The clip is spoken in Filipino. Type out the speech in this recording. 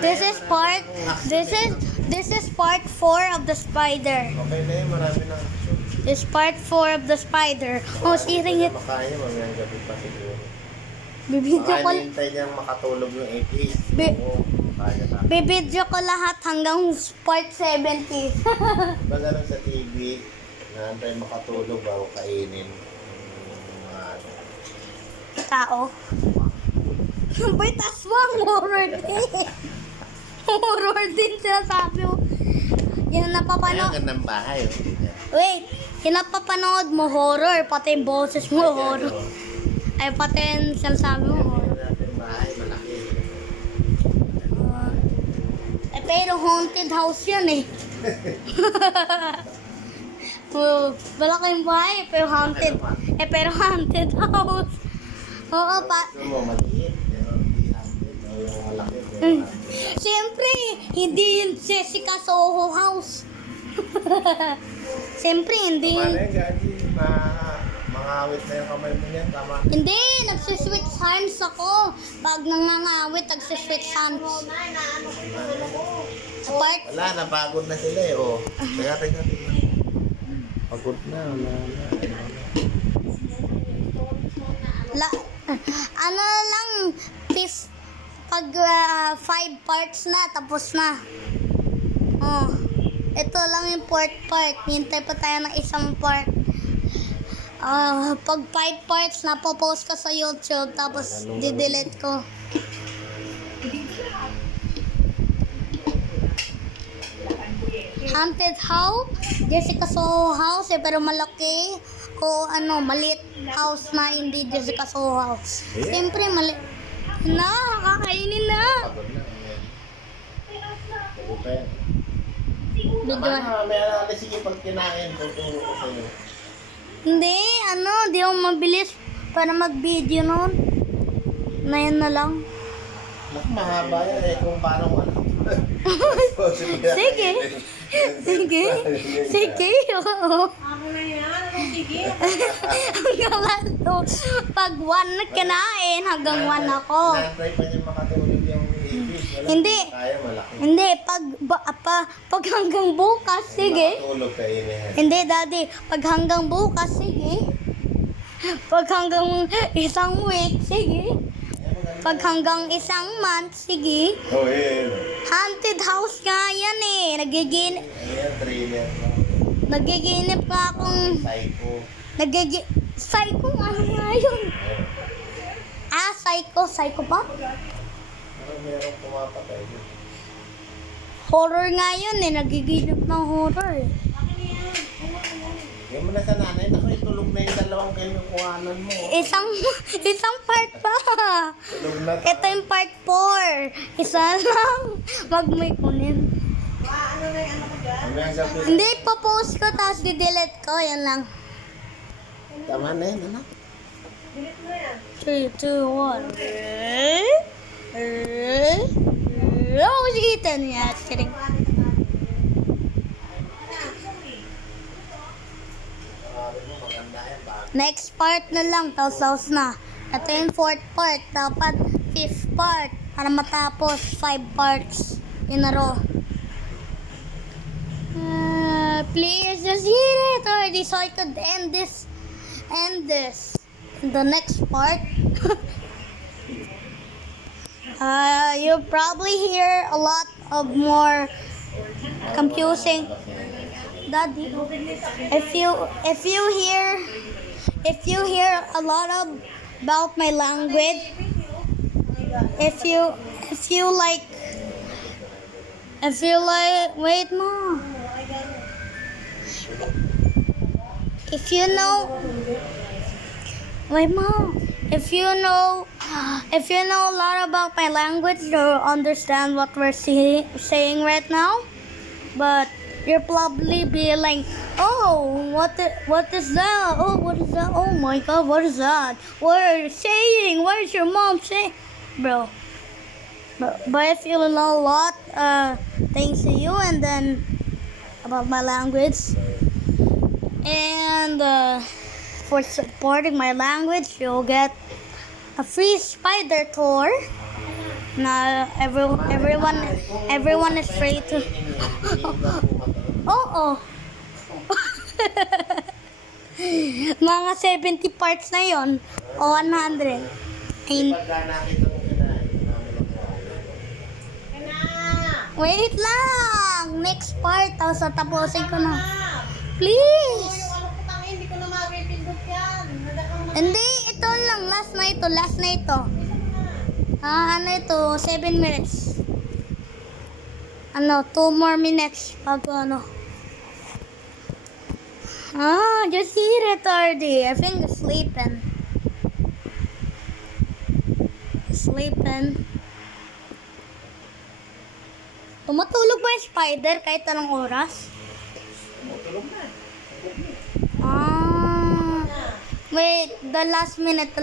This is part. This is part 4 of the spider. Okay na yun, marami na action. This part 4 of the spider. Oh, siring it. Makaya, mamayang gabi pa siguro. Bibidyo Baka ko. hinihintay niyang makatulog yung 8 Oo, kaya na. Bibidyo ko lahat hanggang part 70. Diba ganun sa TV, naantay makatulog bago kainin. Tao. Wait, aswang horror din. Horror din siya sabi mo. Yan Kaya napapanood. ang gandang bahay. Wait, yung napapanood mo horror, pati yung boses mo horror. Ay, pati yung sinasabi mo horror. Ang bahay, malaki. Pero haunted house yan eh. Malaki yung bahay, pero haunted. Pero haunted house. Oo, Gusto mo, maliit. Pero hindi haunted. O yung malaki. Pero haunted. Siyempre, hindi yung Jessica Soho House. Siyempre, hindi. Tama na yun, Gaji. Mangawit na yung kamay mo niyan. Tama. Hindi, nagsiswitch hands ako. Pag nangangawit, nagsiswitch hands. Apart, Wala, napagod na sila eh. Oh. Teka. Pagod na, wala na. ano lang, pag 5 parts na, tapos na. Oh, ito lang yung fourth part. Hintay pa tayo ng isang part. Pag 5 parts na, popost ko sa YouTube, tapos didelete ko. Haunted house, Jessica Soho house, pero malaki. O maliit house na hindi Jessica Soho house. Siyempre, maliit. Na, kakainin na. Pagod na. Pagod pa yan. Video. Tama na, may alis. Sige, pag kinain, tuturo ko sa'yo. Hindi, di ako mabilis para mag-video noon. Na yan na lang. Naku, mahaba yan eh. Kung paano Sige. Sige. Sige. Oo. Ako na yan. Sige. Hanggang pag 1 na kinain, hanggang 1 ako. Nantay pa niya makatulog yung ibig. Wala. Hindi. Kaya malaki. Hindi, pag hanggang bukas, sige. Makatulog ka inihan. Hindi, Daddy. Pag hanggang bukas, sige. Pag hanggang isang week, sige. Pag hanggang isang month, sige. Oh, yeah. Haunted house nga yan eh. Ayan, trailer. Nagiginip nga akong... Psycho. Psycho, ano nga yun? Psycho. Psycho pa? Ano merong pumapatay yun? Horror nga yun eh. Nagiginip ng horror eh. Hindi mo na sa nanay. Naku, itulog na yung dalawang kinukuhanan mo. Isang part pa. Tulog na. Ito yung part 4. Isa lang. Wag mo ikunin. Ano na yung ano ko dyan? Hanggang gabi. Hindi, ipopost ko tapos didelete ko. Yan lang. Tama na yun, anak. Bilit mo yan. 3, 2, 1. Oh, sige, 10 yan. Kidding. Sabi mo, maganda yan. Bago. Next part na lang, tapos na. Ito yung 4th part, dapat 5th part para matapos 5 parts in a row. Please just hit it already so I could end this in the next part. You'll probably hear a lot of more confusing. Daddy, if you hear a lot about my language, if you like, wait, Mom. If you know, wait, Mom. If you know a lot about my language, you'll understand what we're saying right now. But you'll probably be like, oh, what is that? Oh, what is that? Oh my God, what is that? What are you saying? What is your mom saying? Bro. But if you know a lot, thanks to you and then about my language and for supporting my language, you'll get a free spider tour Na everyone is free to. Oo. Mga 70 parts na yon o 100. Ay, Pagka nakita mo kinain, namin ang Kana! wait lang! Next part, tapos tapusin ko na. Ah! Please! Yung ano ko tangin, hindi ko na mapipindot yan. Nadakang na. Hindi, ito lang. Last na ito. Ano ito? 7 minutes. 2 more minutes. Bago ano. Just eat it already. I think it's sleeping. Tumatulog ba yung spider kahit anong oras? Tulog na. Wait, the last minute.